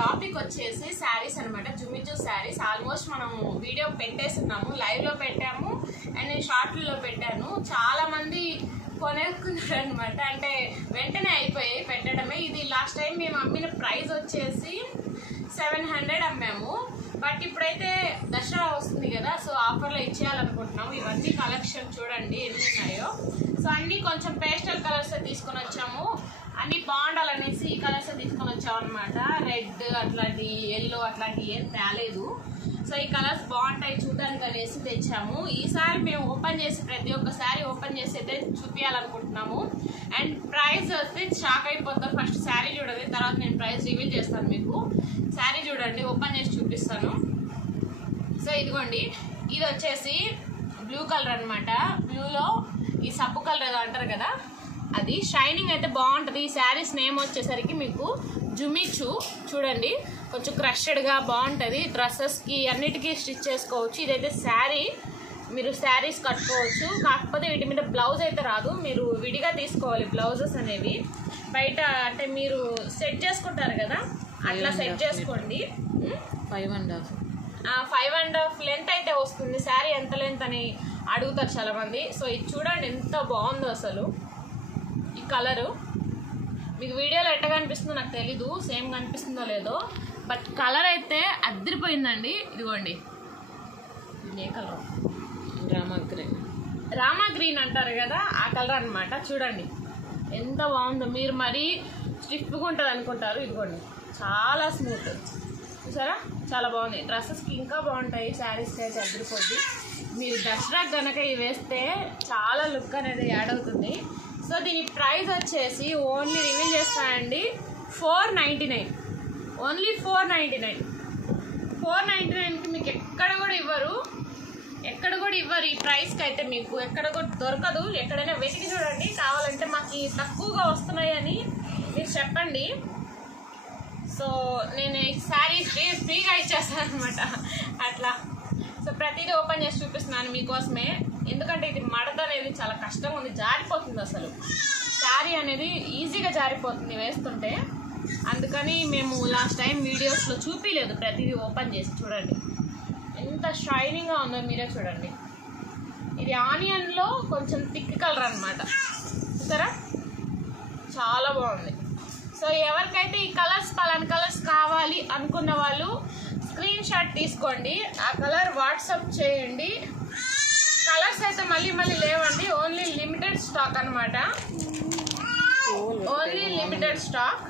Topic వచ్చేసి శారీస్ అనమాట. జుమిచూ saris almost మనం వీడియో పెట్టేస్తున్నాము, లైవ్ లో పెట్టాము అండ్ నేను షార్ట్లో పెట్టాను. చాలా మంది కొనేసుకున్నారు అనమాట, అంటే వెంటనే అయిపోయాయి పెట్టడమే. ఇది లాస్ట్ టైం మేము అమ్మిన ప్రైస్ వచ్చేసి 700 అమ్మాము. బట్ ఇప్పుడైతే దసరా వస్తుంది కదా, సో ఆఫర్లో ఇచ్చేయాలనుకుంటున్నాము. ఇవన్నీ కలెక్షన్ చూడండి ఎన్ని ఉన్నాయో. సో అన్నీ కొంచెం పేస్టల్ కలర్స్ తీసుకొని వచ్చాము, అన్ని బాగుండాలనేసి ఈ కలర్స్ తీసుకొని వచ్చాము అనమాట. రెడ్ అట్లాంటి ఎల్లో అట్లాంటి ఏం తేలేదు. సో ఈ కలర్స్ బాగుంటాయి చూడడానికి అనేసి తెచ్చాము. ఈసారి మేము ఓపెన్ చేసి ప్రతి ఒక్క శారీ ఓపెన్ చేసి అయితే చూపించాలనుకుంటున్నాము. అండ్ ప్రైస్ వస్తే షాక్ అయిపోతారు. ఫస్ట్ శారీ చూడండి, తర్వాత నేను ప్రైస్ రివీల్ చేస్తాను మీకు. శారీ చూడండి, ఓపెన్ చేసి చూపిస్తాను. సో ఇదిగోండి, ఇది వచ్చేసి బ్లూ కలర్ అనమాట. బ్లూలో ఈ సబ్బు కలర్ ఏదో అంటారు కదా, అది షైనింగ్ అయితే బాగుంటుంది. ఈ శారీస్ నేమ్ వచ్చేసరికి మీకు జుమిచూ. చూడండి కొంచెం క్రషెడ్గా బాగుంటుంది, డ్రెస్సెస్కి అన్నిటికీ స్టిచ్ చేసుకోవచ్చు. ఇదైతే శారీ, మీరు శారీస్ కట్టుకోవచ్చు. కాకపోతే వీటి మీద బ్లౌజ్ అయితే రాదు, మీరు విడిగా తీసుకోవాలి బ్లౌజెస్ అనేవి. బయట అంటే మీరు సెట్ చేసుకుంటారు కదా, అట్లా సెట్ చేసుకోండి. 5.5 లెంత్ అయితే వస్తుంది. శారీ ఎంత లెంత్ అని అడుగుతారు చాలా మంది. సో ఇది చూడండి ఎంత బాగుందో అసలు. ఈ కలరు మీకు వీడియోలో ఎట్లా కనిపిస్తుందో నాకు తెలీదు, సేమ్ కనిపిస్తుందో లేదో, బట్ కలర్ అయితే అద్దరిపోయిందండి. ఇదిగోండి, ఏ కలర్? రామా గ్రీన్ అంటారు కదా, ఆ కలర్ అనమాట. చూడండి ఎంత బాగుందో. మీరు మరీ స్టిఫ్గా ఉంటుంది అనుకుంటారు, ఇదిగోండి చాలా స్మూత్. చూసారా చాలా బాగుంది. డ్రెస్సెస్కి ఇంకా బాగుంటాయి, శారీస్కి అయితే అద్దరిపోద్ది. మీరు దసరా కనుక ఇవి వేస్తే చాలా లుక్ అనేది యాడ్ అవుతుంది. సో దీని ప్రైస్ వచ్చేసి ఓన్లీ రివీల్ చేస్తానండి, 499. ఓన్లీ 499. 499కి మీకు ఎక్కడ కూడా ఇవ్వరు ఈ ప్రైస్కి అయితే. మీకు ఎక్కడ కూడా దొరకదు. ఎక్కడైనా వెతికి చూడండి. కావాలంటే మాకు తక్కువగా వస్తున్నాయని మీరు చెప్పండి. సో నేను ఈ శారీ ఫ్రీగా ఇచ్చేస్తాను అనమాట అట్లా. సో ప్రతిదీ ఓపెన్ చేసి చూపిస్తున్నాను మీకోసమే, ఎందుకంటే ఇది మడత అనేది చాలా కష్టంగా ఉంది, జారిపోతుంది అసలు. శారీ అనేది ఈజీగా జారిపోతుంది వేస్తుంటే, అందుకని మేము లాస్ట్ టైం వీడియోస్లో చూపించలేదు. ప్రతిదీ ఓపెన్ చేసి చూడండి ఎంత షైనింగ్గా ఉందో, మీరే చూడండి. ఇది ఆనియన్లో కొంచెం థిక్ కలర్ అనమాట, చూసారా చాలా బాగుంది. సో ఎవరికైతే ఈ కలర్స్ పలానా కలర్స్ కావాలి అనుకున్న వాళ్ళు స్క్రీన్ షాట్ తీసుకోండి, ఆ కలర్ వాట్సాప్ చేయండి. కలర్స్ అయితే మళ్ళీ లేవండి, ఓన్లీ లిమిటెడ్ స్టాక్ అనమాట, only limited stock.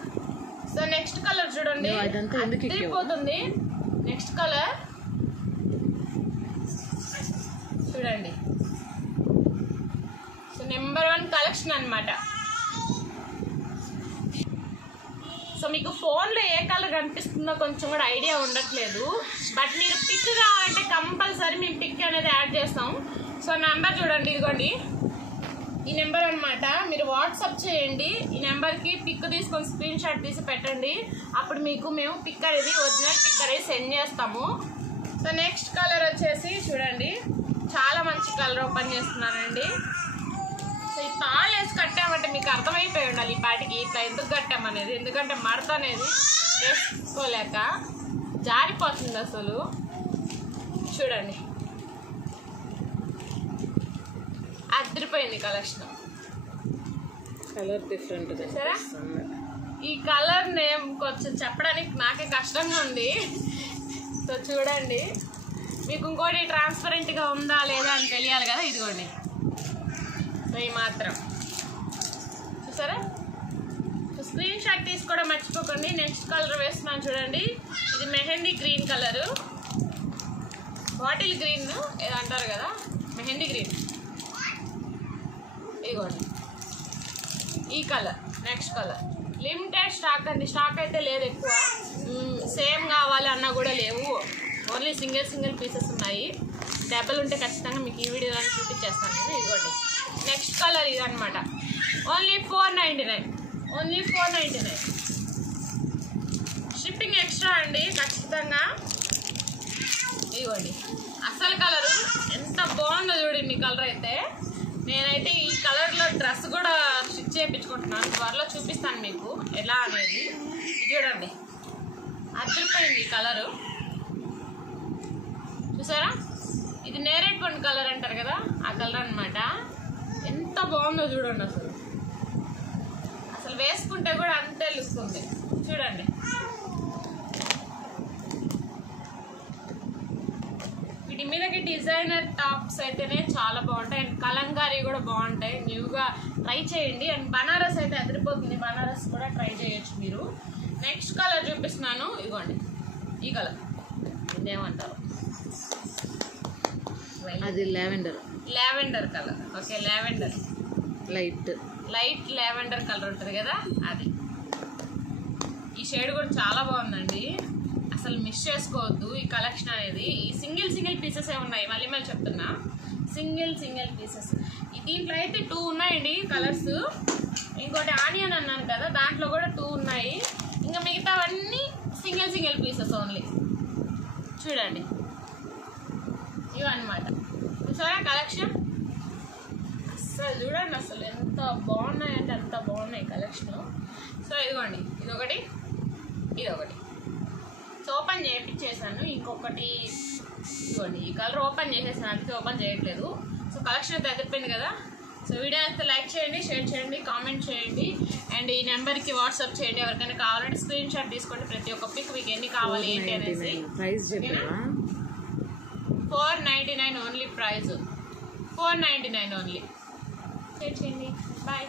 So next colour చూడండి, అదిరిపోతుంది. నెక్స్ట్ కలర్ చూడండి. సో నెంబర్ 1 కలెక్షన్ అనమాట. సో మీకు ఫోన్లో ఏ కలర్ కనిపిస్తుందో కొంచెం కూడా ఐడియా ఉండట్లేదు, బట్ మీరు పిక్ కావాలంటే కంపల్సరీ మేము పిక్ అనేది యాడ్ చేస్తాం. సో నెంబర్ చూడండి, ఇదిగోండి ఈ నెంబర్ అనమాట. మీరు వాట్సాప్ చేయండి, ఈ నెంబర్కి పిక్ తీసుకొని స్క్రీన్ షాట్ తీసి పెట్టండి. అప్పుడు మీకు మేము పిక్ అనేది ఒరిజినల్ పిక్ అనేది సెండ్ చేస్తాము. సో నెక్స్ట్ కలర్ వచ్చేసి చూడండి, చాలా మంచి కలర్ ఓపెన్ చేస్తున్నానండి. సో ఈ తాళ్ళు వేసి కట్టామంటే మీకు అర్థమైపోయి ఉండాలి ఈ పాటికి ఇట్లా ఎందుకు కట్టామనేది, ఎందుకంటే మడత అనేది వేసుకోలేక జారిపోతుంది అసలు. చూడండి అద్దరిపోయింది కలెక్షన్, కలర్ డిఫరెంట్. సరే ఈ కలర్ నేమ్ కొంచెం చెప్పడానికి నాకే కష్టంగా ఉంది. సో చూడండి, మీకు ఇంకోటి ట్రాన్స్పరెంట్గా ఉందా లేదా అని తెలియాలి కదా, ఇదిగోండి. సో ఈ మాత్రం చూసారా. సో స్క్రీన్ షాట్ తీసుకోవడం మర్చిపోకండి. నెక్స్ట్ కలర్ వేస్తున్నాను చూడండి, ఇది mehndi green colour, bottle green ఏదో అంటారు కదా, మెహందీ గ్రీన్. ఇదిగోండి ఈ colour. Next colour limited stock అండి, స్టాక్ అయితే లేదు ఎక్కువ. సేమ్ కావాలి అన్నా కూడా లేవు, ఓన్లీ సింగిల్ పీసెస్ ఉన్నాయి. డబ్బులు ఉంటే ఖచ్చితంగా మీకు ఈ వీడియోలో చూపించేస్తాను నేను. ఇదిగోండి నెక్స్ట్ కలర్ ఇదనమాట, ఓన్లీ 499. ఓన్లీ 499. షిప్పింగ్ ఎక్స్ట్రా అండి ఖచ్చితంగా. ఇదిగోండి అసలు కలరు ఎంత బాగుందో చూడండి. కలర్ అయితే నేనైతే ఈ కలర్లో డ్రెస్ కూడా స్టిచ్ చేయించుకుంటున్నాను, త్వరలో చూపిస్తాను మీకు ఎలా అనేది. చూడండి ఇదిగోండి అదిరిపోయింది కలరు చూసారా, ఇది నేరేడు పండు కలర్ అంటారు కదా ఆ కలర్ అనమాట. ఎంత బాగుందో చూడండి, అసలు వేసుకుంటే కూడా అంతే లుక్ ఉంది చూడండి. వీటి మీదకి డిజైనర్ టాప్స్ అయితేనే చాలా బాగుంటాయి అండ్ కలంకారీ కూడా బాగుంటాయి. న్యూగా ట్రై చేయండి. అండ్ బనారస్ అయితే అదిరిపోతుంది, బనారస్ కూడా ట్రై చేయొచ్చు మీరు. నెక్స్ట్ కలర్ చూపిస్తున్నాను, ఇదిగోండి ఈ కలర్, ఇదేమంటారు, అది lavender colour. Okay, lavender light lavender colour ఉంటుంది కదా అది. ఈ షేడ్ కూడా చాలా బాగుందండి, అసలు మిస్ చేసుకోవద్దు ఈ కలెక్షన్ అనేది. ఈ సింగిల్ పీసెస్ ఉన్నాయి, మళ్ళీ చెప్తున్నా, సింగిల్ పీసెస్. దీంట్లో అయితే 2 ఉన్నాయండి కలర్స్. ఇంకోటి ఆనియన్ అన్నాను కదా, దాంట్లో కూడా 2 ఉన్నాయి. ఇంకా మిగతావన్నీ సింగిల్ పీసెస్ ఓన్లీ. చూడండి ఇవన్నమాట. చూసారా కలెక్షన్, అసలు చూడండి అసలు ఎంత బాగున్నాయంటే అంత బాగున్నాయి కలెక్షన్. సో ఇదిగోండి ఇదొకటి సో ఓపెన్ చేయించేసాను. ఇంకొకటి ఇదిగోండి ఈ కలర్ ఓపెన్ చేసేసాను, అందుకే ఓపెన్ చేయట్లేదు. సో కలెక్షన్ అయితే అదిరిపోయింది కదా. సో వీడియో అయితే లైక్ చేయండి, షేర్ చేయండి, కామెంట్ చేయండి అండ్ ఈ నెంబర్కి వాట్సాప్ చేయండి. ఎవరికైనా కావాలంటే స్క్రీన్ షాట్ తీసుకోండి, ప్రతి ఒక్క పిక్ మీకు ఎన్ని కావాలి ఏంటి అనేసి. ప్రైస్ చెప్పారా? 499 ఓన్లీ, ప్రైజ్ 499 ఓన్లీ. చేయండి. బాయ్.